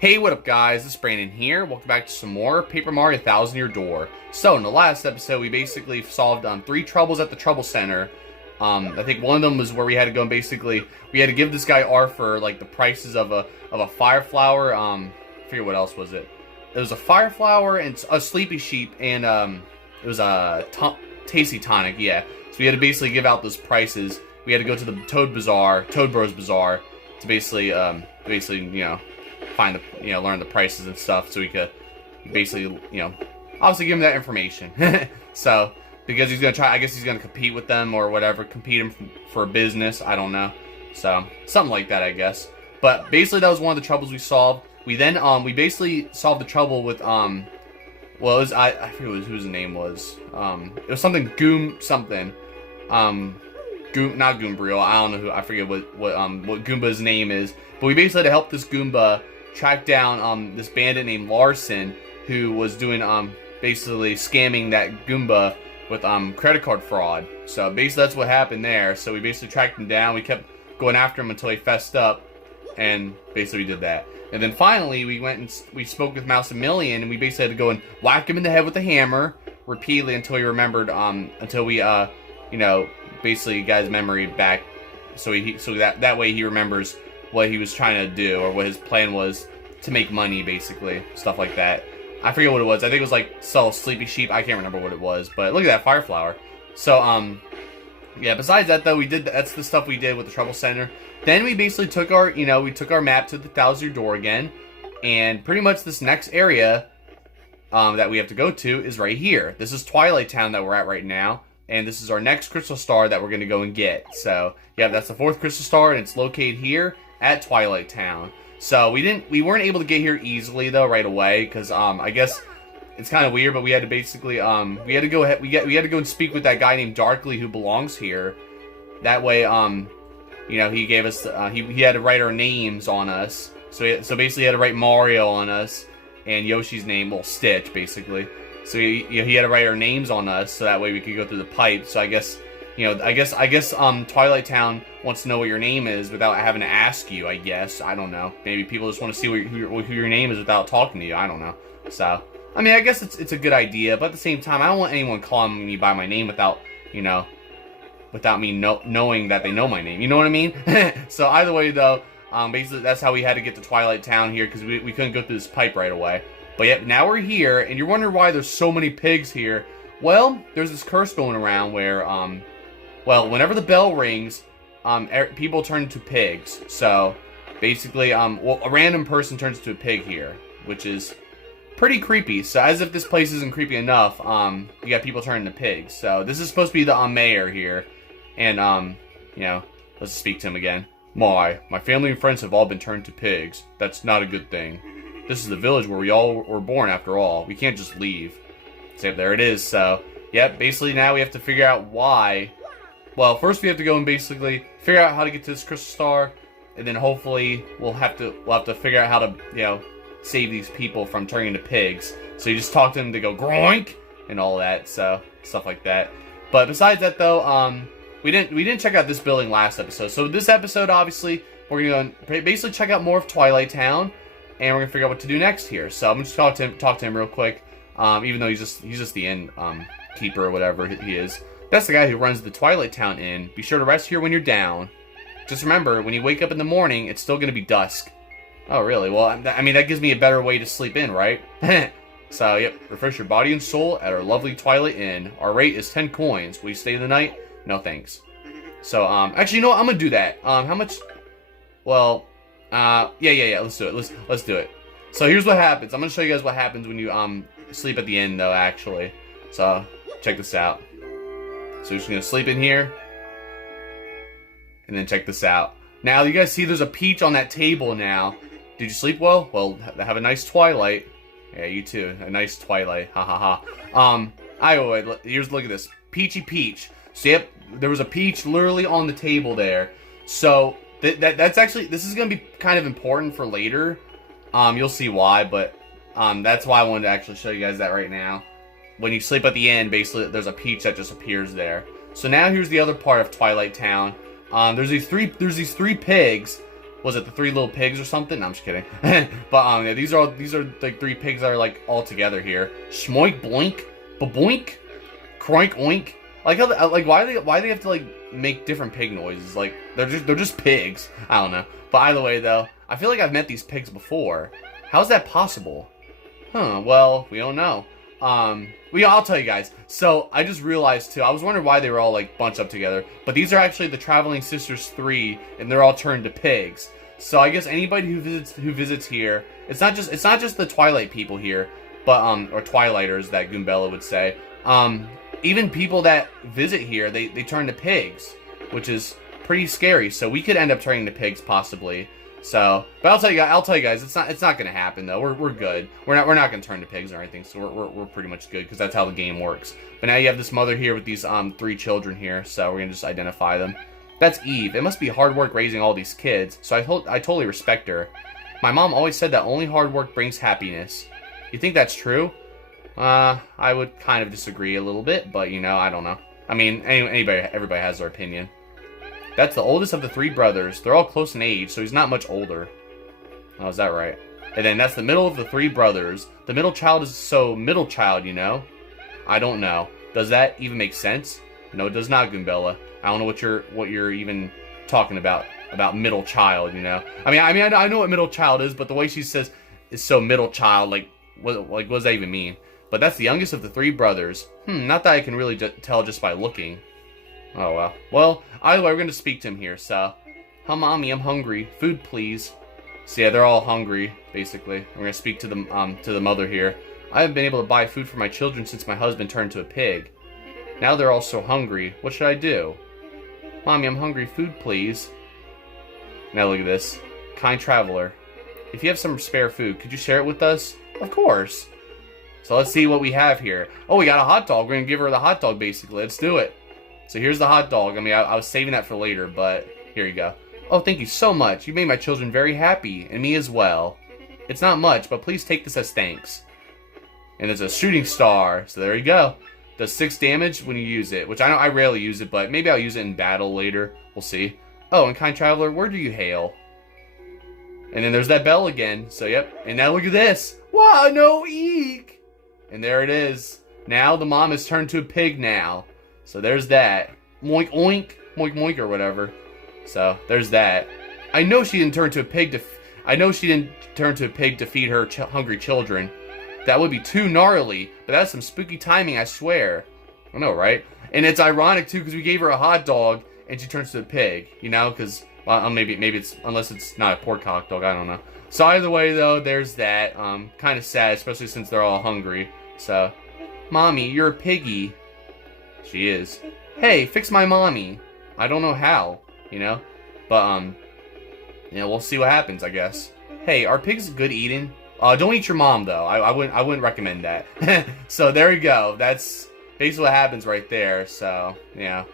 Hey, what up guys, this is Brandon here. Welcome back to some more Paper Mario 1000 Year Door. So, in the last episode, we basically solved 3 troubles at the Trouble Center. I think one of them was where we had to go and basically, we had to give this guy Arthur, like, the prices of a fire flower, I forget what else was it. It was a fire flower and a sleepy sheep, and, it was a tasty tonic, yeah. So we had to basically give out those prices. We had to go to the Toad Bros Bazaar, to basically, you know, find the, learn the prices and stuff, so we could basically, obviously give him that information. So, because he's gonna try, I guess he's gonna compete with them or whatever, compete him for business, I don't know. So, something like that, I guess. But basically, that was one of the troubles we solved. We then, we basically solved the trouble with, well, it was, I forget who his name was. It was something something. Not Goombriel, I don't know who, I forget what Goomba's name is. But we basically had to help this Goomba track down this bandit named Larson, who was doing basically scamming that Goomba with credit card fraud. So basically that's what happened there. So we basically tracked him down. We kept going after him until he fessed up, and basically we did that. And then finally we went and we spoke with Mouse-A-Million, and we basically had to go and whack him in the head with a hammer repeatedly until he remembered, until we basically got his memory back, so that way he remembers what he was trying to do, or what his plan was to make money, basically. Stuff like that. I forget what it was. I think it was like sell sleepy sheep. I can't remember what it was, but look at that fire flower. So, yeah, besides that though, that's the stuff we did with the Trouble Center. Then we basically took our, we took our map to the 1000-Year Door again, and pretty much this next area that we have to go to is right here. This is Twilight Town that we're at right now. And this is our next crystal star that we're going to go and get. So, yeah, that's the 4th crystal star, and it's located here at Twilight Town. So, we weren't able to get here easily, though, right away, because, I guess it's kind of weird, but we had to basically, we had to go and speak with that guy named Darkly who belongs here. That way, he gave us, he had to write our names on us. So basically he had to write Mario on us, and Yoshi's name, well, Stitch, basically. So he had to write our names on us, so that way we could go through the pipe. So I guess, Twilight Town wants to know what your name is without having to ask you, I guess. I don't know. Maybe people just want to see who your name is without talking to you. I don't know. So, I mean, I guess it's a good idea, but at the same time, I don't want anyone calling me by my name without me knowing that they know my name. You know what I mean? So either way, though, basically that's how we had to get to Twilight Town here, because we couldn't go through this pipe right away. But yet, now we're here, and you're wondering why there's so many pigs here. Well, there's this curse going around where, well, whenever the bell rings, people turn into pigs. So, basically, well, a random person turns into a pig here, which is pretty creepy. So, as if this place isn't creepy enough, you got people turning into pigs. So, this is supposed to be the mayor here, and, let's speak to him again. My family and friends have all been turned to pigs. That's not a good thing. This is the village where we all were born, after all. We can't just leave. So, there it is. So, yep, basically now we have to figure out why. Well, first we have to go and basically figure out how to get to this crystal star, and then hopefully we'll have to figure out how to, save these people from turning into pigs. So you just talk to them to go groink and all that, so stuff like that. But besides that though, we didn't check out this building last episode. So this episode, obviously, we're gonna basically check out more of Twilight Town. And we're gonna figure out what to do next here. So I'm gonna just talk to him real quick. Even though he's just the inn keeper or whatever he is. That's the guy who runs the Twilight Town Inn. Be sure to rest here when you're down. Just remember, when you wake up in the morning, it's still gonna be dusk. Oh, really? Well, I mean, that gives me a better way to sleep in, right? So, yep. Refresh your body and soul at our lovely Twilight Inn. Our rate is 10 coins. Will you stay the night? No, thanks. So, actually, you know what? I'm gonna do that. How much? Well. Yeah. Let's do it. Let's do it. So here's what happens. I'm gonna show you guys what happens when you sleep at the end, though. Actually, so check this out. So you're just gonna sleep in here, and then check this out. Now you guys see there's a peach on that table. Now, did you sleep well? Well, have a nice twilight. Yeah, you too. A nice twilight. Ha ha ha. Here's look at this peachy peach. So yep, there was a peach literally on the table there. So. That's actually, this is going to be kind of important for later. You'll see why, but that's why I wanted to actually show you guys that right now. When you sleep at the end, basically, there's a peach that just appears there. So now here's the other part of Twilight Town. There's these three pigs, was it the 3 little pigs or something? No, I'm just kidding. But yeah, these are like 3 pigs that are like all together here. Schmoink boink, baboink, croink oink. Like how why do they have to like make different pig noises? Like they're just pigs. I don't know. But either way though, I feel like I've met these pigs before. How's that possible? Huh? Well, we don't know. I'll tell you guys. So I just realized too. I was wondering why they were all like bunched up together, but these are actually the Traveling Sisters 3, and they're all turned to pigs. So I guess anybody who visits here, it's not just the Twilight people here, but or Twilighters that Goombella would say. Even people that visit here, they turn to pigs, which is pretty scary. So we could end up turning to pigs possibly. So, but I'll tell you guys, it's not gonna happen though. We're good. We're not gonna turn to pigs or anything. So we're pretty much good because that's how the game works. But now you have this mother here with these 3 children here. So we're gonna just identify them. That's Eve. It must be hard work raising all these kids. So I totally respect her. My mom always said that only hard work brings happiness. You think that's true? I would kind of disagree a little bit, but you know, I don't know. I mean, everybody has their opinion. That's the oldest of the 3 brothers. They're all close in age, so he's not much older. Oh, is that right? And then that's the middle of the 3 brothers. The middle child is middle child, you know? I don't know. Does that even make sense? No, it does not, Goombella. I don't know what you're even talking about middle child, you know? I know what middle child is, but the way she says is so middle child, like what does that even mean? But that's the youngest of the 3 brothers. Not that I can really tell just by looking. Oh, well. Well, either way, we're going to speak to him here, so. Huh, Mommy, I'm hungry. Food, please. So, yeah, they're all hungry, basically. We're going to speak to the mother here. I haven't been able to buy food for my children since my husband turned to a pig. Now they're all so hungry. What should I do? Mommy, I'm hungry. Food, please. Now look at this. Kind traveler. If you have some spare food, could you share it with us? Of course. So let's see what we have here. Oh, we got a hot dog. We're going to give her the hot dog, basically. Let's do it. So here's the hot dog. I mean, I was saving that for later, but here you go. Oh, thank you so much. You made my children very happy, and me as well. It's not much, but please take this as thanks. And there's a shooting star, so there you go. Does 6 damage when you use it, which I rarely use it, but maybe I'll use it in battle later. We'll see. Oh, and kind traveler, where do you hail? And then there's that bell again. So, yep. And now look at this. Wow, no eek! And there it is. Now the mom has turned to a pig now. So there's that. Moink oink, moink moink or whatever. So there's that. I know she didn't turn to a pig to feed her hungry children. That would be too gnarly. But that's some spooky timing, I swear. I know, right? And it's ironic too because we gave her a hot dog and she turns to a pig. You know, because well, maybe it's unless it's not a pork hot dog. I don't know. So either way though, there's that. Kind of sad, especially since they're all hungry. So, Mommy, you're a piggy. She is. Hey, fix my mommy. I don't know how, you know? But, we'll see what happens, I guess. Hey, are pigs good eating? Don't eat your mom, though. I wouldn't recommend that. So, there you go. That's basically what happens right there. So, yeah.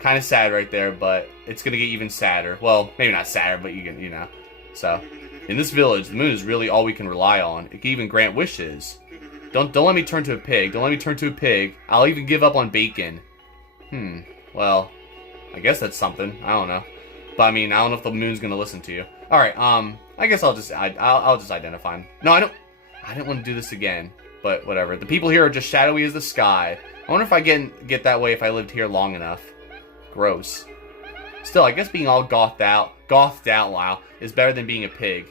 Kind of sad right there, but it's gonna get even sadder. Well, maybe not sadder, but you know. So, in this village, the moon is really all we can rely on. It can even grant wishes. Don't let me turn to a pig. Don't let me turn to a pig. I'll even give up on bacon. Well, I guess that's something. I don't know. But I mean, I don't know if the moon's gonna listen to you. All right. I guess I'll just identify him. No, I didn't want to do this again. But whatever. The people here are just shadowy as the sky. I wonder if I get that way if I lived here long enough. Gross. Still, I guess being all gothed out, wow, is better than being a pig.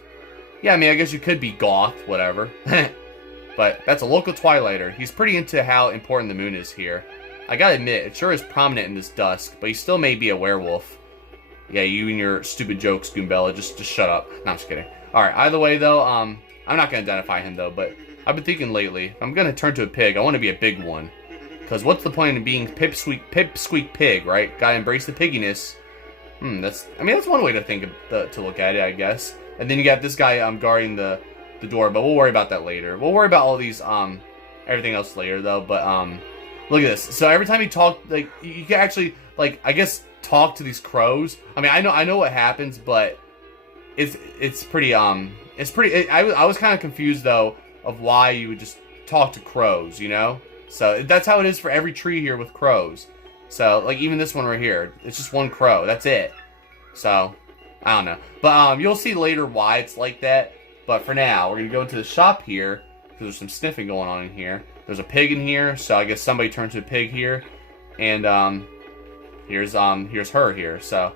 Yeah, I mean, I guess you could be goth, whatever. But that's a local Twilighter. He's pretty into how important the moon is here. I gotta admit, it sure is prominent in this dusk, but he still may be a werewolf. Yeah, you and your stupid jokes, Goombella. Just shut up. No, I'm just kidding. Alright, either way, though, I'm not gonna identify him, though, but I've been thinking lately, if I'm gonna turn to a pig, I want to be a big one. Because what's the point in being pip squeak pig, right? Gotta embrace the pigginess. That's one way to to look at it, I guess. And then you got this guy guarding the door, but we'll worry about that later. We'll worry about all these everything else later though. But look at this. So every time you talk, like you can actually I guess talk to these crows. I mean, I know what happens, but it's pretty I was kind of confused though of why you would just talk to crows, you know? So that's how it is for every tree here with crows. So like even this one right here, it's just one crow. That's it. So I don't know. But you'll see later why it's like that. But for now, we're gonna go into the shop here. There's some sniffing going on in here. There's a pig in here, so I guess somebody turned to a pig here. And here's her here. So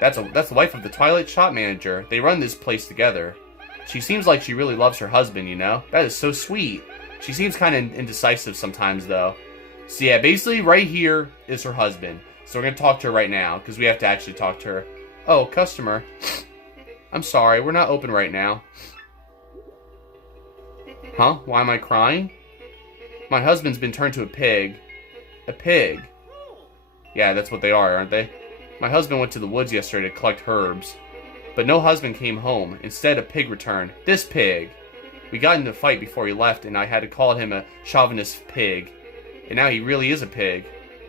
that's the wife of the Twilight shop manager. They run this place together. She seems like she really loves her husband, you know? That is so sweet. She seems kind of indecisive sometimes, though. So yeah, basically right here is her husband. So we're going to talk to her right now, because we have to actually talk to her. Oh, customer. I'm sorry, we're not open right now. Huh? Why am I crying? My husband's been turned to a pig. A pig? Yeah, that's what they are, aren't they? My husband went to the woods yesterday to collect herbs. But no husband came home. Instead, a pig returned. This pig! We got into a fight before he left, and I had to call him a chauvinist pig. And now he really is a pig.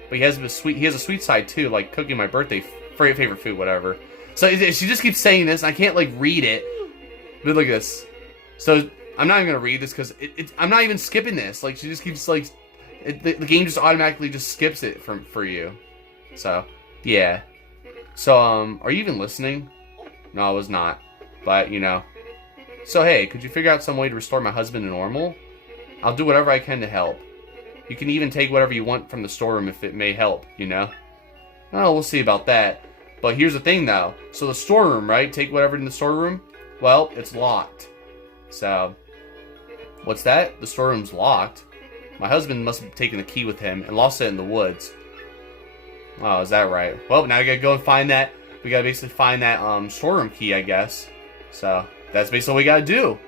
But he has a sweet side too, like cooking my birthday favorite food, whatever. So she just keeps saying this, and I can't like read it. But look at this. So I'm not even gonna read this because I'm not even skipping this. Like she just keeps like the game just automatically just skips it for you. So yeah. So are you even listening? No, I was not. But you know. So hey, could you figure out some way to restore my husband to normal? I'll do whatever I can to help. You can even take whatever you want from the storeroom if it may help, you know? Oh, we'll see about that. But here's the thing, though. So the storeroom, right? Take whatever in the storeroom? Well, it's locked. So, what's that? The storeroom's locked. My husband must have taken the key with him and lost it in the woods. Oh, is that right? Well, now we gotta go and find that. We gotta basically find that storeroom key, I guess. So, that's basically what we gotta do.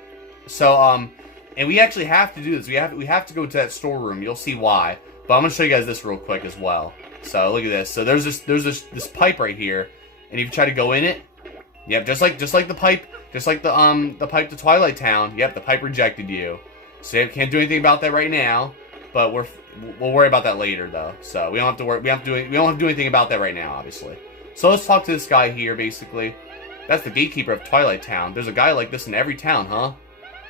So, and we actually have to do this. We have to go to that storeroom. You'll see why. But I'm gonna show you guys this real quick as well. So look at this. So there's this pipe right here, and if you try to go in it, yep, just like the pipe, the pipe to Twilight Town. Yep, the pipe rejected you. So you can't do anything about that right now. But we'll worry about that later though. So we don't have to worry. We don't have to do anything about that right now, obviously. So let's talk to this guy here. Basically, that's the gatekeeper of Twilight Town. There's a guy like this in every town, huh?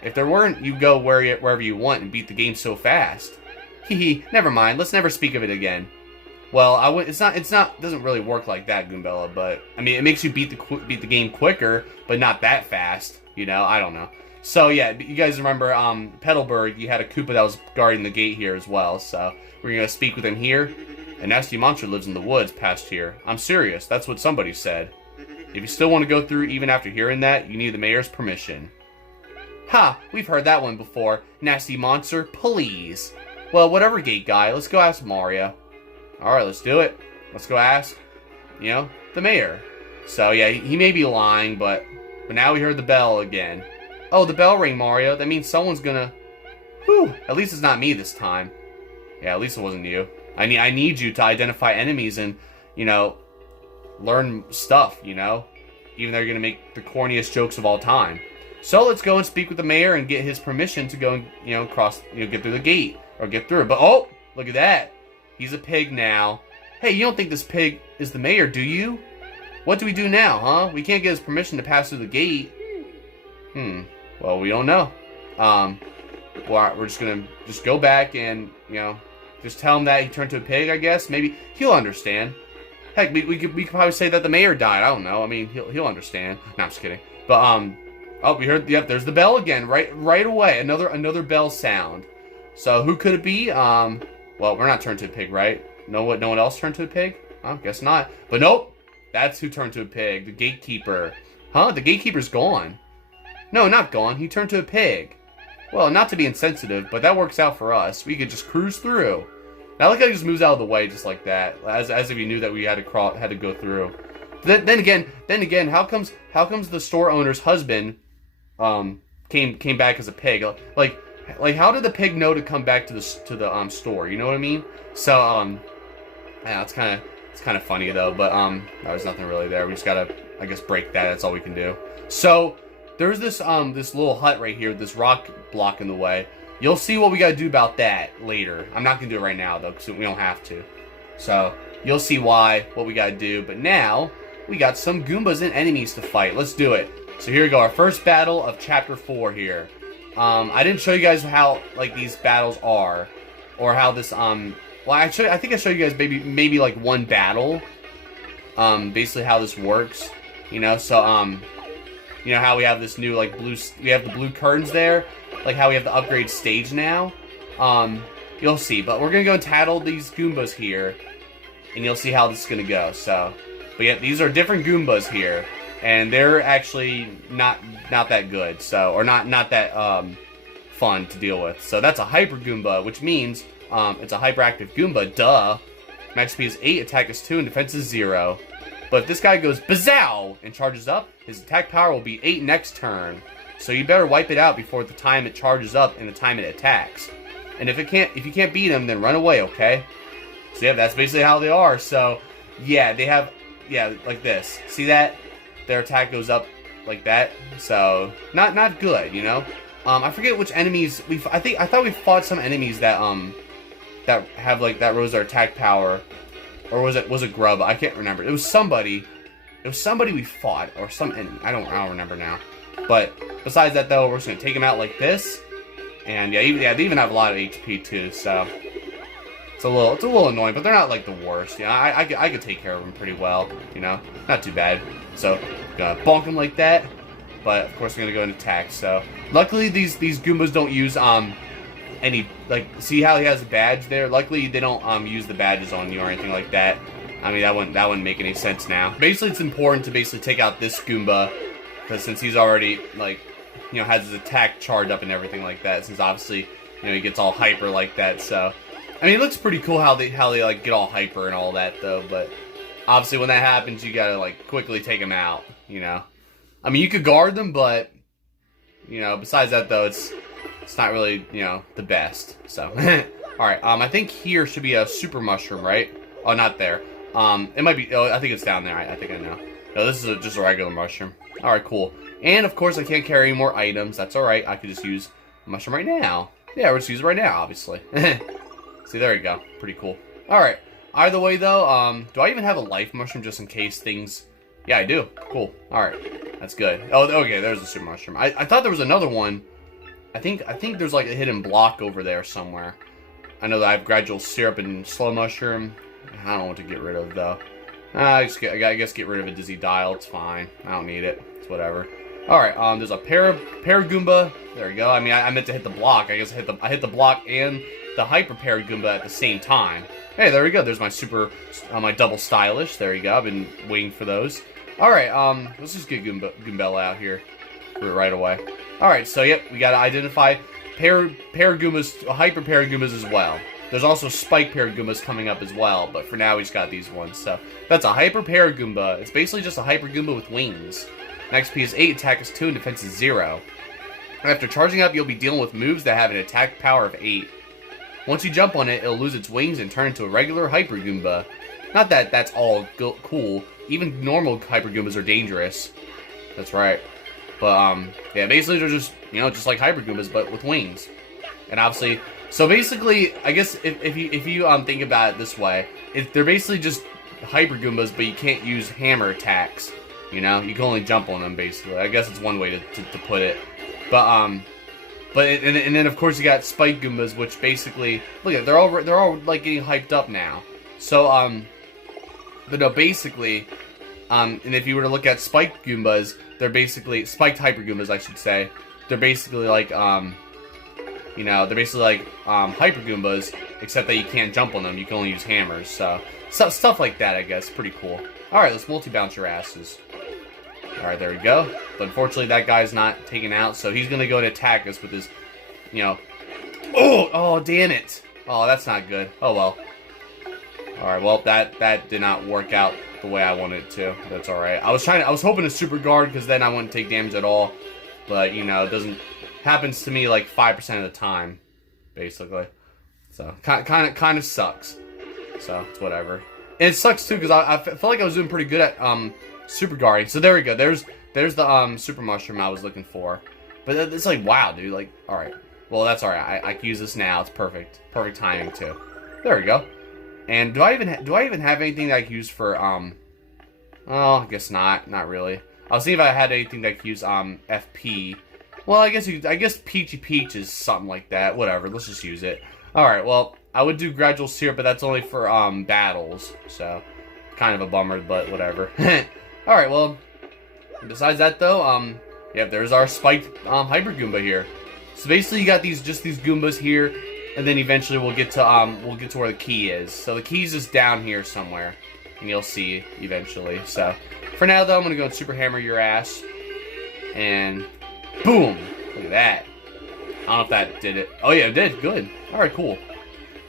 If there weren't, you'd go wherever you want and beat the game so fast. Hehe, never mind. Let's never speak of it again. Well, it's not. Doesn't really work like that, Goombella. But I mean, it makes you beat the game quicker, but not that fast. You know, I don't know. So yeah, you guys remember Petalburg? You had a Koopa that was guarding the gate here as well. So we're gonna speak with him here. A nasty monster lives in the woods past here. I'm serious. That's what somebody said. If you still want to go through even after hearing that, you need the mayor's permission. Ha! We've heard that one before. Nasty monster, please. Well, whatever, gate guy. Let's go ask Mario. Alright, let's do it. Let's go ask, you know, the mayor. So, yeah, he may be lying, but now we heard the bell again. Oh, the bell rang, Mario. That means someone's gonna... Whew! At least it's not me this time. Yeah, at least it wasn't you. I need you to identify enemies and, you know, learn stuff, you know? Even though you're gonna make the corniest jokes of all time. So let's go and speak with the mayor and get his permission to go and, you know, get through the gate. Or get through it. But, oh! Look at that. He's a pig now. Hey, you don't think this pig is the mayor, do you? What do we do now, huh? We can't get his permission to pass through the gate. Well, we don't know. Well, we're just gonna go back and, you know, just tell him that he turned to a pig, I guess. Maybe he'll understand. Heck, we could probably say that the mayor died. I don't know. I mean, he'll understand. No, I'm just kidding. But, oh, we heard, yep, there's the bell again. Right away. Another bell sound. So, who could it be? Well, we're not turned to a pig, right? No one else turned to a pig? I guess not. But nope. That's who turned to a pig. The gatekeeper. Huh? The gatekeeper's gone. No, not gone. He turned to a pig. Well, not to be insensitive, but that works out for us. We could just cruise through. Now look how he just moves out of the way just like that. As if he knew that we had to go through. Then again, how comes the store owner's husband came back as a pig? Like how did the pig know to come back to the store? You know what I mean? So yeah, it's kind of funny though. But there's nothing really there. We just gotta, I guess, break that. That's all we can do. So there's this little hut right here, this rock block in the way. You'll see what we gotta do about that later. I'm not gonna do it right now though, because we don't have to. So you'll see what we gotta do. But now we got some Goombas and enemies to fight. Let's do it. So here we go. Our first battle of Chapter 4 here. I didn't show you guys how like these battles are, or how this well I think I showed you guys maybe like one battle. Basically how this works. You know, so, you know how we have this new, like, we have the blue curtains there? Like how we have the upgrade stage now? You'll see. But we're gonna go and tattle these Goombas here, and you'll see how this is gonna go, so. But yeah, these are different Goombas here, and they're actually not that good, so, or not that, fun to deal with. So that's a Hyper Goomba, which means, it's a hyperactive Goomba, duh. Max speed is 8, attack is 2, and defense is 0. But if this guy goes bazow and charges up, his attack power will be 8 next turn. So you better wipe it out before the time it charges up and the time it attacks. And if you can't beat him, then run away, okay? So yeah, that's basically how they are. So yeah, they have, yeah, like this. See that? Their attack goes up like that. So not good, you know. I forget which enemies I thought we fought some enemies that that have like that rose their attack power, or was it Grub? I can't remember. It was somebody we fought, or some enemy. I don't remember now. But besides that, though, we're just gonna take them out like this, and yeah, they even have a lot of HP too. So it's a little annoying, but they're not like the worst. You know, I could take care of them pretty well. You know, not too bad. So gonna bonk them like that. But of course, we're gonna go and attack. So luckily, these Goombas don't use any, like, see how he has a badge there? Luckily, they don't use the badges on you or anything like that. I mean, that wouldn't make any sense now. Basically, it's important to basically take out this Goomba, because since he's already, like, you know, has his attack charged up and everything like that, since obviously, you know, he gets all hyper like that, so. I mean, it looks pretty cool how they like, get all hyper and all that, though, but obviously when that happens, you gotta, like, quickly take him out, you know. I mean, you could guard them, but, you know, besides that, though, it's not really, you know, the best, so. Alright, I think here should be a super mushroom, right? Oh, not there. It might be, oh, I think it's down there, I think I know. No, this is just a regular mushroom. Alright, cool. And, of course, I can't carry any more items. That's alright. I could just use a mushroom right now. Yeah, we'll just use it right now, obviously. See, there you go. Pretty cool. Alright. Either way, though, do I even have a life mushroom just in case things... Yeah, I do. Cool. Alright. That's good. Oh, okay, there's a super mushroom. I thought there was another one. I think there's, like, a hidden block over there somewhere. I know that I have gradual syrup and slow mushroom. I don't know what to get rid of, though. I guess get rid of a dizzy dial. It's fine. I don't need it. It's whatever. Alright, there's a Paragoomba. There we go. I mean, I meant to hit the block. I guess I hit the block and the Hyper Paragoomba at the same time. Hey, there we go. There's my my double stylish. There we go. I've been waiting for those. Alright, let's just get Goombella out here right away. Alright, so yep, we gotta identify Paragoombas, Hyper Paragoombas as well. There's also Spike Paragoombas coming up as well, but for now we just got these ones. So that's a Hyper Paragoomba. It's basically just a Hyper Goomba with wings. Max speed is 8, attack is 2, and defense is 0. After charging up, you'll be dealing with moves that have an attack power of 8. Once you jump on it, it'll lose its wings and turn into a regular Hyper Goomba. Not that that's all cool. Even normal Hyper Goombas are dangerous. That's right. But, yeah, basically they're just, you know, just like Hyper Goombas, but with wings. And obviously... So basically, I guess if you think about it this way, they're basically just Hyper Goombas, but you can't use hammer attacks. You know, you can only jump on them basically. I guess it's one way to put it. But and then of course you got Spike Goombas, which basically look at they're all like getting hyped up now. So but no, basically and if you were to look at Spike Goombas, they're basically Spiked Hyper Goombas, I should say. They're basically like you know, they're basically like Hyper Goombas, except that you can't jump on them. You can only use hammers. So stuff like that, I guess. Pretty cool. Alright, let's multi-bounce your asses. Alright, there we go. But unfortunately, that guy's not taken out, so he's going to go and attack us with his, you know... Oh, damn it. Oh, that's not good. Oh, well. Alright, well, that did not work out the way I wanted it to. That's alright. I was hoping to super guard, because then I wouldn't take damage at all. But, you know, it doesn't... Happens to me like 5% of the time, basically. So kind of sucks. So it's whatever. And it sucks too because I felt like I was doing pretty good at super guarding. So there we go. There's the super mushroom I was looking for. But it's like wow, dude. Like all right. Well, that's all right. I can use this now. It's perfect. Perfect timing too. There we go. And do I even have anything that I can use for Oh, I guess not. Not really. I was thinking if I had anything that I could use FP. Well, I guess Peachy Peach is something like that. Whatever, let's just use it. Alright, well, I would do Gradual Syrup, but that's only for, battles. So, kind of a bummer, but whatever. Alright, well, Besides that, though, yeah, there's our spiked Hyper Goomba here. So basically, you got these Goombas here, and then eventually we'll get to where the key is. So the key's just down here somewhere, and you'll see eventually. So for now, though, I'm gonna go and super hammer your ass, and boom! Look at that. I don't know if that did it. Oh yeah, it did. Good. All right, cool.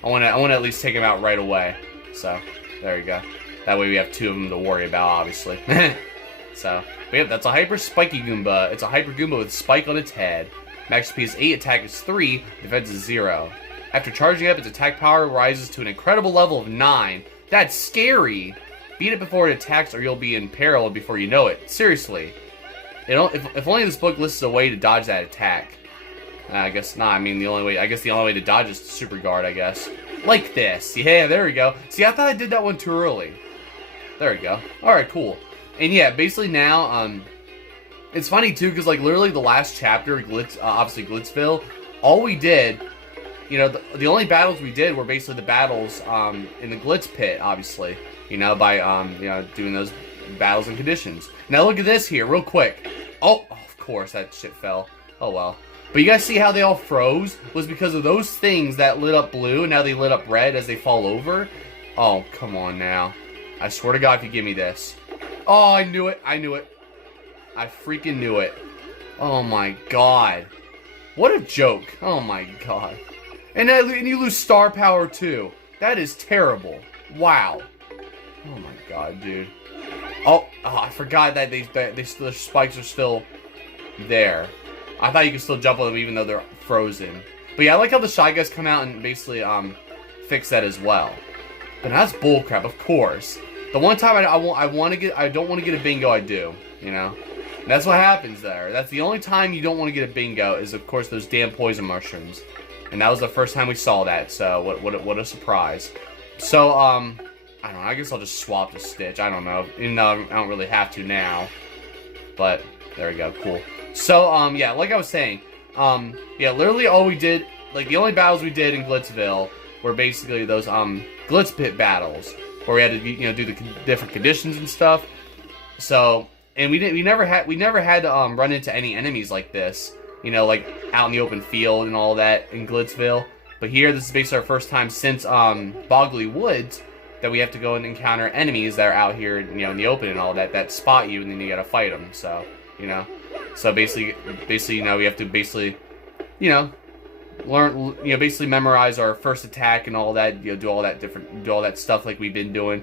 I want to at least take him out right away. So there you go. That way we have two of them to worry about, obviously. So, but yeah, that's a Hyper Spiky Goomba. It's a Hyper Goomba with a spike on its head. Max SP is 8, attack is 3, defense is 0. After charging up, its attack power rises to an incredible level of 9. That's scary! Beat it before it attacks or you'll be in peril before you know it. Seriously. If only this book lists a way to dodge that attack. I guess not. I mean, the only way to dodge is to super guard, I guess. Like this. Yeah, there we go. See, I thought I did that one too early. There we go. Alright, cool. And yeah, basically now, it's funny too, because like literally the last chapter, obviously Glitzville, all we did, you know, the only battles we did were basically the battles in the Glitz pit, obviously, you know, by you know, doing those battles and conditions. Now look at this here, real quick. Oh, of course that shit fell. Oh well. But you guys see how they all froze? Was because of those things that lit up blue and now they lit up red as they fall over? Oh, come on now. I swear to God if you give me this. Oh, I knew it. I knew it. I freaking knew it. Oh my God. What a joke. Oh my God. And you lose star power too. That is terrible. Wow. Oh my God, dude. Oh, I forgot that the spikes are still there. I thought you could still jump on them even though they're frozen. But yeah, I like how the Shy Guys come out and basically fix that as well. But that's bullcrap, of course. The one time I don't want to get a bingo, I do. You know, and that's what happens there. That's the only time you don't want to get a bingo is of course those damn poison mushrooms. And that was the first time we saw that. So what a surprise. So I don't know. I guess I'll just swap to Stitch. I don't know. Even though I don't really have to now. But there we go. Cool. So, yeah, like I was saying, yeah, literally all we did, like, the only battles we did in Glitzville were basically those, Glitz Pit battles, where we had to, you know, do the different conditions and stuff. So, and we never had to, run into any enemies like this, you know, like, out in the open field and all that in Glitzville. But here, this is basically our first time since, Boggly Woods, that we have to go and encounter enemies that are out here, you know, in the open and all that spot you, and then you gotta fight them, so, you know. So basically, you know, we have to basically, you know, learn, you know, basically memorize our first attack and all that, you know, do all that stuff like we've been doing.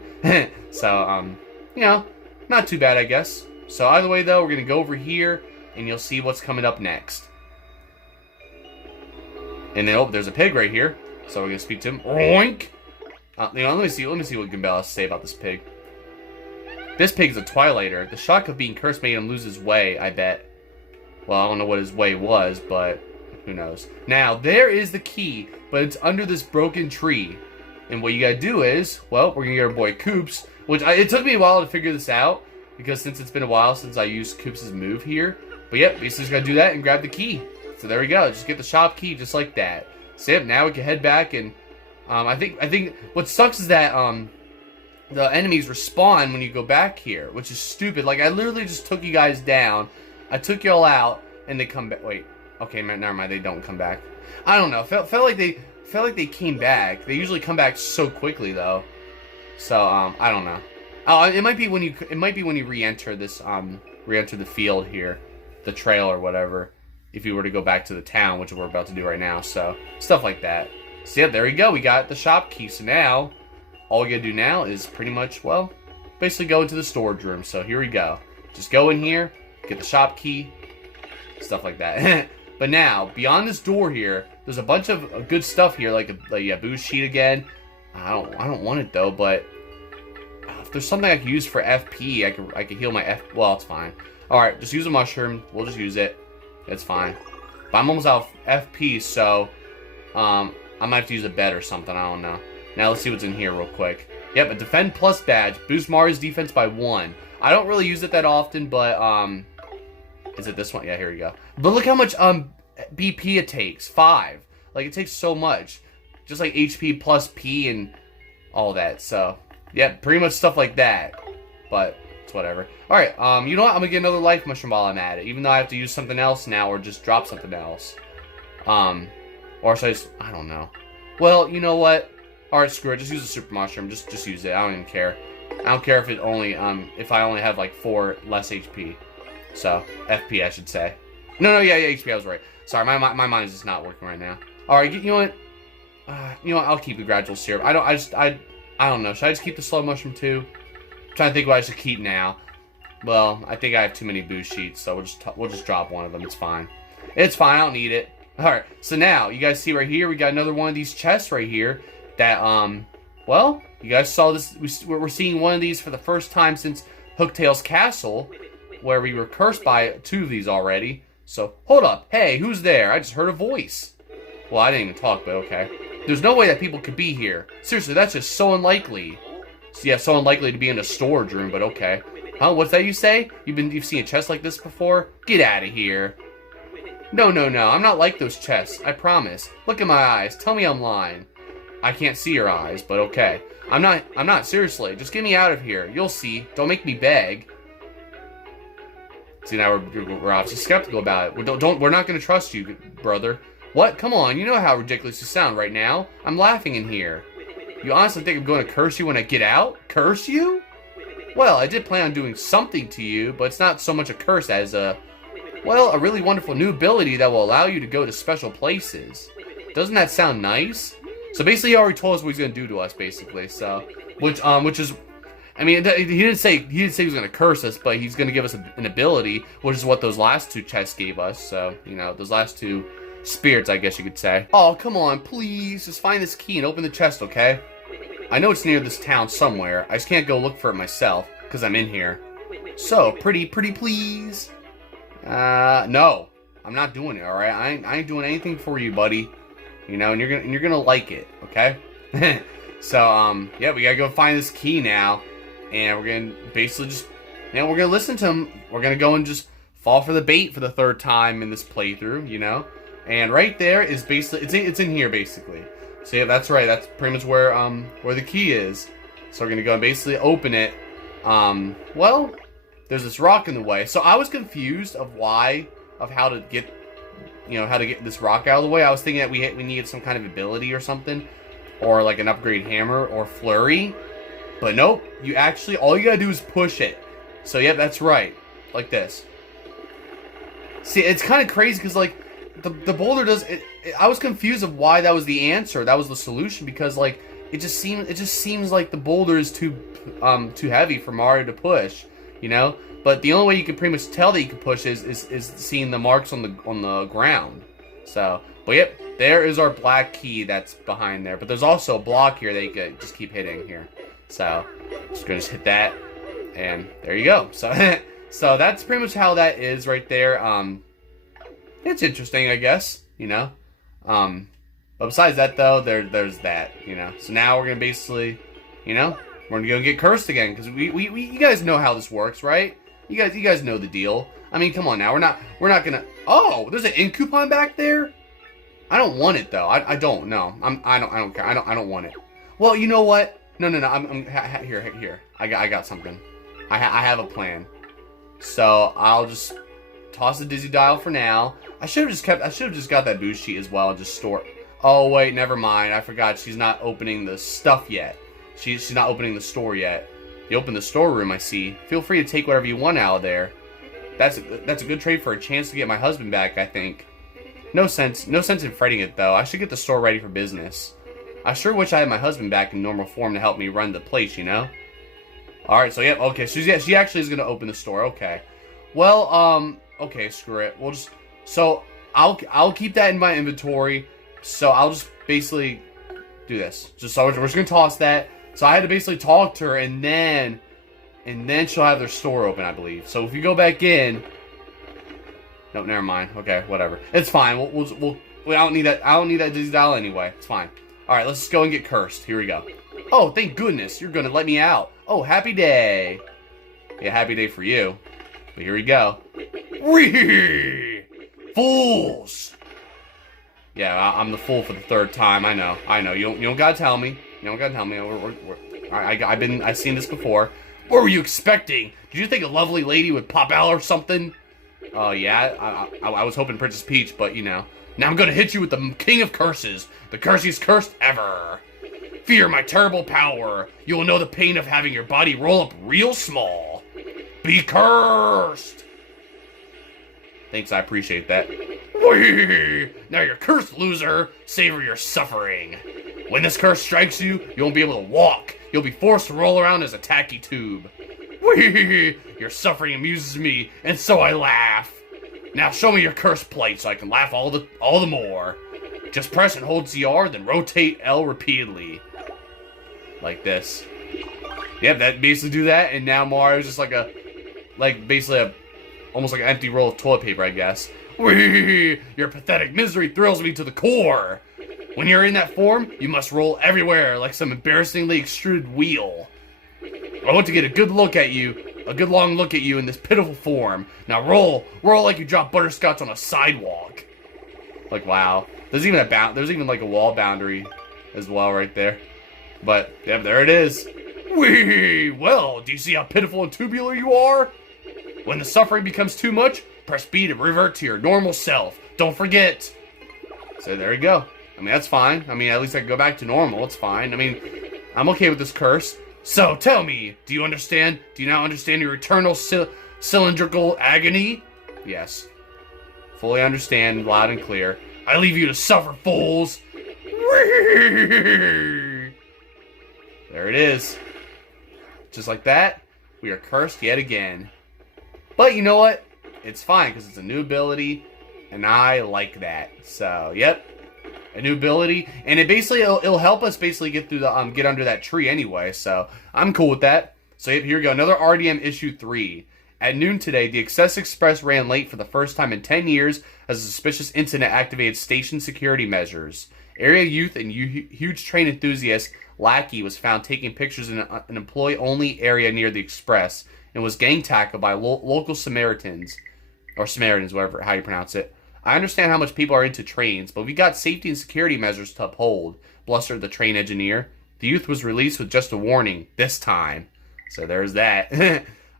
So, you know, not too bad, I guess. So either way, though, we're gonna go over here, and you'll see what's coming up next. And then, oh, there's a pig right here, so we're gonna speak to him. Oink! You know, let me see what Goombas has to say about this pig. This pig is a Twilighter. The shock of being cursed made him lose his way, I bet. Well, I don't know what his way was, but who knows. Now, there is the key, but it's under this broken tree. And what you gotta do is, well, we're gonna get our boy Koops, which it took me a while to figure this out, because since it's been a while since I used Koops' move here. But yep, basically just gotta do that and grab the key. So there we go, just get the shop key just like that. So yep, now we can head back and, I think what sucks is that, the enemies respawn when you go back here, which is stupid. Like, I literally just took you guys down. I took y'all out, and they come back. Wait. Okay, never mind. They don't come back. I don't know. Felt like they came back. They usually come back so quickly, though. So, I don't know. Oh, it might be when you re-enter this, re-enter the field here. The trail or whatever. If you were to go back to the town, which we're about to do right now. So, stuff like that. So, yeah, there we go. We got the shop key. So now, all we gotta do now is pretty much, well, basically go into the storage room. So here we go. Just go in here, get the shop key, stuff like that. But now, beyond this door here, there's a bunch of good stuff here, like a boost sheet again. I don't want it though, but if there's something I can use for FP, I can heal my F. Well, it's fine. All right, just use a mushroom. We'll just use it. It's fine. But I'm almost out of FP, so I might have to use a bed or something. I don't know. Now let's see what's in here real quick. Yep, a Defend Plus badge. Boost Mario's defense by 1. I don't really use it that often, but, is it this one? Yeah, here we go. But look how much, BP it takes. 5. Like, it takes so much. Just like HP plus P and all that. So, yeah, pretty much stuff like that. But, it's whatever. Alright, you know what? I'm gonna get another life mushroom while I'm at it. Even though I have to use something else now or just drop something else. Or should I just... I don't know. Well, you know what? Alright, screw it. Just use a super mushroom. Just use it. I don't even care. I don't care if it only, if I only have, like, 4 less HP. So, FP, I should say. No, yeah, HP, I was right. Sorry, my mind's just not working right now. Alright, you know what? I'll keep the gradual syrup. I don't know. Should I just keep the slow mushroom too? I'm trying to think what I should keep now. Well, I think I have too many boost sheets, so we'll just drop one of them. It's fine. It's fine. I don't need it. Alright, so now, you guys see right here, we got another one of these chests right here that, well, you guys saw this. We're seeing one of these for the first time since Hooktail's Castle, where we were cursed by 2 of these already. So, hold up. Hey, who's there? I just heard a voice. Well, I didn't even talk, but okay. There's no way that people could be here. Seriously, that's just so unlikely. So, yeah, so unlikely to be in a storage room, but okay. Huh? What's that you say? You've seen a chest like this before? Get out of here. No. I'm not like those chests. I promise. Look at my eyes. Tell me I'm lying. I can't see your eyes, but okay. I'm not. Seriously. Just get me out of here. You'll see. Don't make me beg. See, now we're obviously skeptical about it. We're not going to trust you, brother. What? Come on. You know how ridiculous you sound right now. I'm laughing in here. You honestly think I'm going to curse you when I get out? Curse you? Well, I did plan on doing something to you, but it's not so much a curse as a really wonderful new ability that will allow you to go to special places. Doesn't that sound nice? So basically, he already told us what he's going to do to us, basically. So, which is, I mean, he didn't say he was going to curse us, but he's going to give us an ability, which is what those last 2 chests gave us. So, you know, those last 2 spirits, I guess you could say. Oh, come on, please, just find this key and open the chest, okay? I know it's near this town somewhere. I just can't go look for it myself because I'm in here. So, pretty please. No, I'm not doing it. All right, I ain't doing anything for you, buddy. You know, and you're gonna like it, okay? So, yeah, we gotta go find this key now, and we're gonna basically just, we're gonna listen to him. We're gonna go and just fall for the bait for the 3rd time in this playthrough, you know. And right there is basically it's in here basically. So yeah, that's right. That's pretty much where the key is. So we're gonna go and basically open it. Well, there's this rock in the way. So I was confused of how to get this rock out of the way. I was thinking that we needed some kind of ability or something, or like an upgrade hammer or flurry. But nope. All you gotta do is push it. So yeah, that's right. Like this. See, it's kind of crazy because like the boulder does. I was confused of why that was the answer. That was the solution because like it just seems like the boulder is too heavy for Mario to push, you know. But the only way you can pretty much tell that you can push is seeing the marks on the ground. So, but yep, there is our black key that's behind there. But there's also a block here that you could just keep hitting here. So, just gonna hit that, and there you go. So, so that's pretty much how that is right there. It's interesting, I guess, you know. But besides that, though, there's that, you know. So now we're gonna basically, you know, we're gonna go get cursed again because we you guys know how this works, right? You guys know the deal. I mean, come on now, we're not gonna. Oh, there's an ink coupon back there. I don't want it though. I don't. No, I don't care. I don't want it. Well, you know what? No. I'm here. I got something. I have a plan. So I'll just toss the Dizzy Dial for now. I should have just got that boost sheet as well and just store. Oh wait, never mind. I forgot she's not opening the stuff yet. She's not opening the store yet. You open the storeroom, I see. Feel free to take whatever you want out of there. That's a good trade for a chance to get my husband back, I think. No sense in fretting it though. I should get the store ready for business. I sure wish I had my husband back in normal form to help me run the place, you know. All right, so yeah, okay. So she actually is gonna open the store. Okay. Well, okay, screw it. We'll just. So I'll keep that in my inventory. So I'll just basically do this. So we're just gonna toss that. So I had to basically talk to her, and then she'll have their store open, I believe. So if you go back in, no, never mind. Okay, whatever. It's fine. I don't need that. I don't need that Dizzy Dial anyway. It's fine. All right, let's just go and get cursed. Here we go. Oh, thank goodness you're gonna let me out. Oh, happy day. Yeah, happy day for you. But here we go. Whee! Fools. Yeah, I'm the fool for the 3rd time. I know. You don't gotta tell me. You don't gotta tell me. I've seen this before. What were you expecting? Did you think a lovely lady would pop out or something? Yeah, I was hoping Princess Peach, but you know. Now I'm gonna hit you with the king of curses. The cursiest curse ever. Fear my terrible power. You will know the pain of having your body roll up real small. Be cursed! Thanks, I appreciate that. Whee! Now you're cursed, loser. Savor your suffering. When this curse strikes you, you won't be able to walk. You'll be forced to roll around as a tacky tube. Whee! Your suffering amuses me, and so I laugh. Now show me your curse plate so I can laugh all the more. Just press and hold CR, then rotate L repeatedly. Like this. Yep, that basically do that, and now Mario's just almost like an empty roll of toilet paper, I guess. Whee! Your pathetic misery thrills me to the core. When you're in that form, you must roll everywhere like some embarrassingly extruded wheel. I want to get a good long look at you in this pitiful form. Now roll like you drop butterscotch on a sidewalk. Like, wow. There's even like a wall boundary as well right there. But, yeah, there it is. Whee! Well, do you see how pitiful and tubular you are? When the suffering becomes too much, press B to revert to your normal self. Don't forget. So there you go. I mean, that's fine. I mean, at least I can go back to normal. It's fine. I mean, I'm okay with this curse. So, tell me, do you understand? Do you now understand your eternal cylindrical agony? Yes. Fully understand, loud and clear. I leave you to suffer, fools. There it is. Just like that, we are cursed yet again. But you know what? It's fine, because it's a new ability, and I like that. So, yep. A new ability, and it'll help us basically get through the get under that tree anyway. So I'm cool with that. So here we go, another RDM issue 3. At noon today, the Access Express ran late for the first time in 10 years as a suspicious incident activated station security measures. Area youth and huge train enthusiast Lackey was found taking pictures in an employee-only area near the Express and was gang tackled by local Samaritans, or Samaritans, whatever how you pronounce it. I understand how much people are into trains, but we got safety and security measures to uphold, blustered the train engineer. The youth was released with just a warning, this time. So there's that.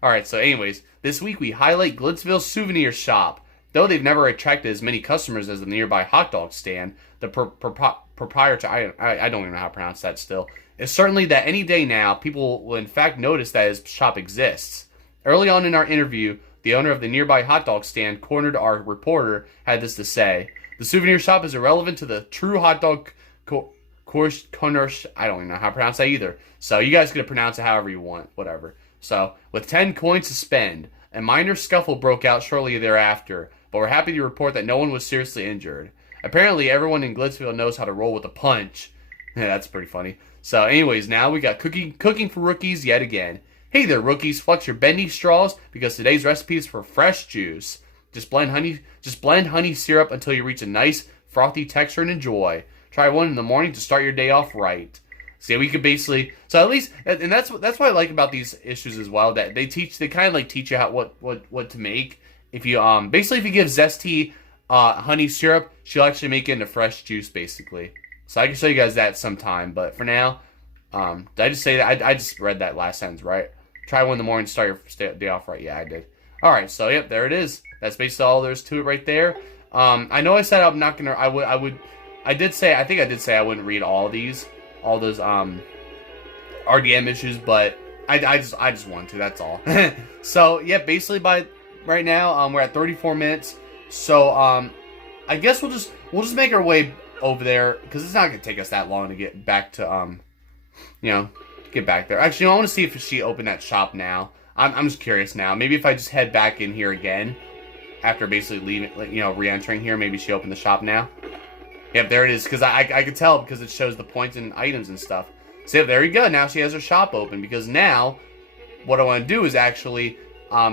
Alright, so anyways, this week we highlight Glitzville's souvenir shop. Though they've never attracted as many customers as the nearby hot dog stand, the proprietor, I don't even know how to pronounce that still, is certainly that any day now, people will in fact notice that his shop exists. Early on in our interview, the owner of the nearby hot dog stand cornered our reporter had this to say. The souvenir shop is irrelevant to the true hot dog course. I don't even know how to pronounce that either. So you guys can pronounce it however you want, whatever. So, with 10 coins to spend, a minor scuffle broke out shortly thereafter, but we're happy to report that no one was seriously injured. Apparently, everyone in Glitzville knows how to roll with a punch. Yeah, that's pretty funny. So, anyways, now we got cooking for rookies yet again. Hey there, rookies! Flex your bendy straws because today's recipe is for fresh juice. Just blend honey syrup until you reach a nice frothy texture and enjoy. Try one in the morning to start your day off right. So we could basically, so at least, and that's what I like about these issues as well. That they kind of like teach you how what to make. If you basically if you give Zesty honey syrup, she'll actually make it into fresh juice basically. So I can show you guys that sometime. But for now, did I just say that? I just read that last sentence right. Try one in the morning to start your day off right. Yeah, I did. All right, so yep, there it is. That's basically all there's to it right there. I know I said I'm not gonna. I did say I wouldn't read all those RDM issues, but I just wanted to. That's all. So yeah, basically by right now we're at 34 minutes. So I guess we'll just make our way over there because it's not gonna take us that long to get back to get back there. Actually, I want to see if she opened that shop now. I'm just curious now. Maybe if I just head back in here again after basically leaving, re-entering here, maybe she opened the shop now. Yep, there it is, because I could tell because it shows the points and items and stuff. So yep, there you go. Now she has her shop open because now what I want to do is actually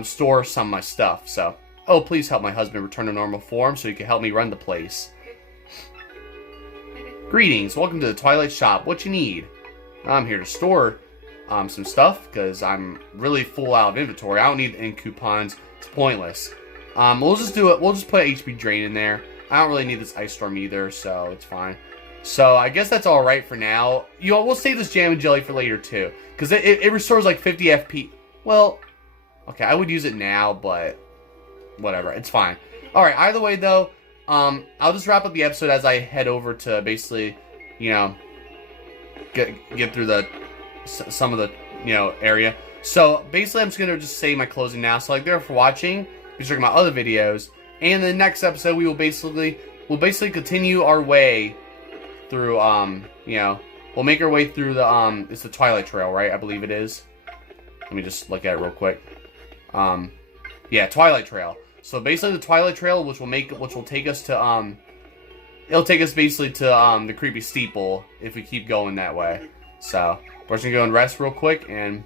store some of my stuff. So, oh, please help my husband return to normal form so he can help me run the place. Greetings, welcome to the Twilight Shop. What you need? I'm here to store some stuff because I'm really full out of inventory. I don't need any coupons. It's pointless. We'll just do it. We'll just put HP Drain in there. I don't really need this Ice Storm either, so it's fine. So I guess that's all right for now. We'll save this Jam and Jelly for later too, because it restores like 50 FP. Well, okay, I would use it now, but whatever, it's fine. Alright, either way, though, I'll just wrap up the episode as I head over to basically, you know, get through some of the, you know, area. So, basically, I'm just going to just say my closing now. So, like, thank you for watching. Be sure to check my other videos. And in the next episode, we'll basically continue our way through, you know, we'll make our way through the, it's the Twilight Trail, right? I believe it is. Let me just look at it real quick. Yeah, Twilight Trail. So basically the Twilight Trail, which will take us to, it'll take us basically to, the creepy steeple if we keep going that way. So, we're just gonna go and rest real quick and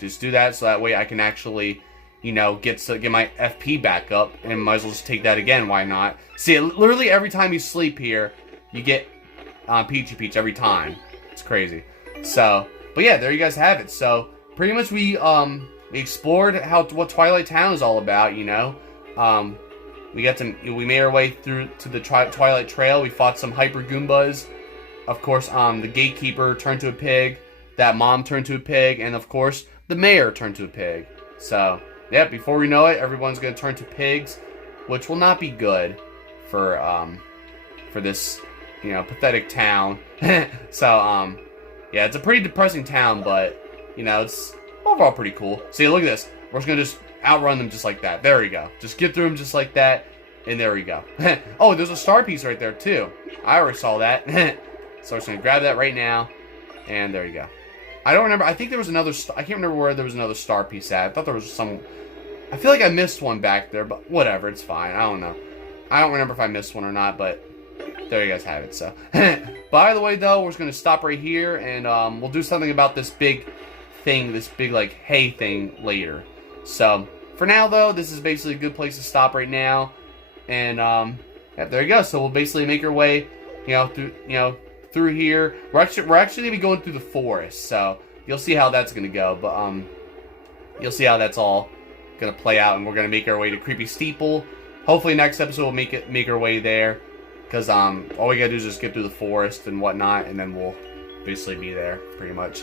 just do that so that way I can actually, you know, get my FP back up, and might as well just take that again, why not? See, literally every time you sleep here, you get, Peachy Peach every time. It's crazy. So, but yeah, there you guys have it. So, pretty much we explored what Twilight Town is all about, you know. We made our way through to the Twilight Trail. We fought some Hyper Goombas. Of course, the gatekeeper turned to a pig. That mom turned to a pig, and of course, the mayor turned to a pig. So, yeah, before we know it, everyone's gonna turn to pigs, which will not be good for this, you know, pathetic town. So, yeah, it's a pretty depressing town, but you know, it's overall pretty cool. See, look at this. We're just gonna outrun them just like that. There we go. Just get through them just like that, and there we go. Oh, there's a star piece right there too. I already saw that. So I'm just gonna grab that right now, and there you go. I don't remember. I think there was another. I can't remember where there was another star piece at. I thought there was some. I feel like I missed one back there, but whatever. It's fine. I don't know. I don't remember if I missed one or not, but there you guys have it. So, by the way, though, we're just gonna stop right here, and we'll do something about this big thing, this big like hay thing later. So, for now, though, this is basically a good place to stop right now, and yeah, there you go. So we'll basically make our way, you know, through here. We're actually gonna be going through the forest, so you'll see how that's gonna go. But you'll see how that's all gonna play out, and we're gonna make our way to Creepy Steeple. Hopefully, next episode we'll make our way there, because all we gotta do is just get through the forest and whatnot, and then we'll basically be there pretty much.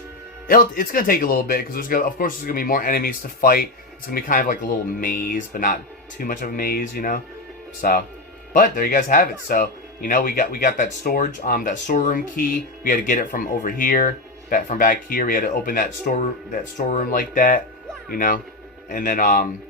It's gonna take a little bit because of course there's gonna be more enemies to fight. It's gonna be kind of like a little maze, but not too much of a maze, you know. So, but there you guys have it. So, you know, we got that storage, that storeroom key. We had to get it from over here, from back here. We had to open that storeroom like that, you know. And then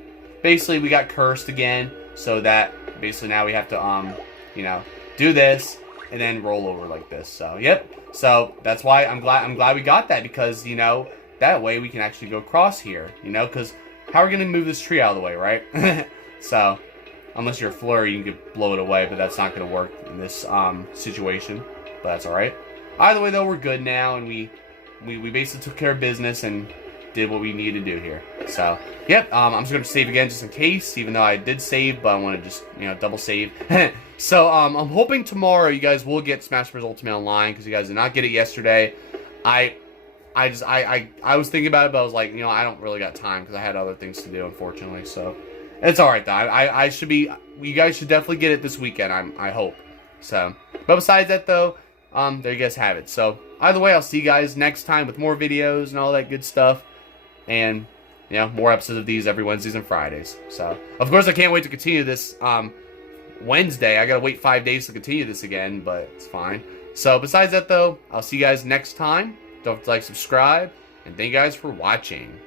basically we got cursed again, so that basically now we have to you know, do this and then roll over like this. So yep. So that's why I'm glad we got that, because you know that way we can actually go across here, you know, because how are we gonna move this tree out of the way, right? So unless you're a flurry, you can blow it away, but that's not gonna work in this situation. But that's all right. Either way, though, we're good now, and we basically took care of business and did what we needed to do here. So, yep, I'm just going to save again just in case, even though I did save, but I want to just, you know, double save. So, I'm hoping tomorrow you guys will get Smash Bros. Ultimate Online, because you guys did not get it yesterday. I was thinking about it, but I was like, you know, I don't really got time, because I had other things to do, unfortunately, so it's alright, though. You guys should definitely get it this weekend, I hope. So, but besides that, though, there you guys have it. So, either way, I'll see you guys next time with more videos and all that good stuff. And, you know, more episodes of these every Wednesdays and Fridays. So, of course, I can't wait to continue this Wednesday. I gotta wait 5 days to continue this again, but it's fine. So, besides that, though, I'll see you guys next time. Don't forget to like, subscribe, and thank you guys for watching.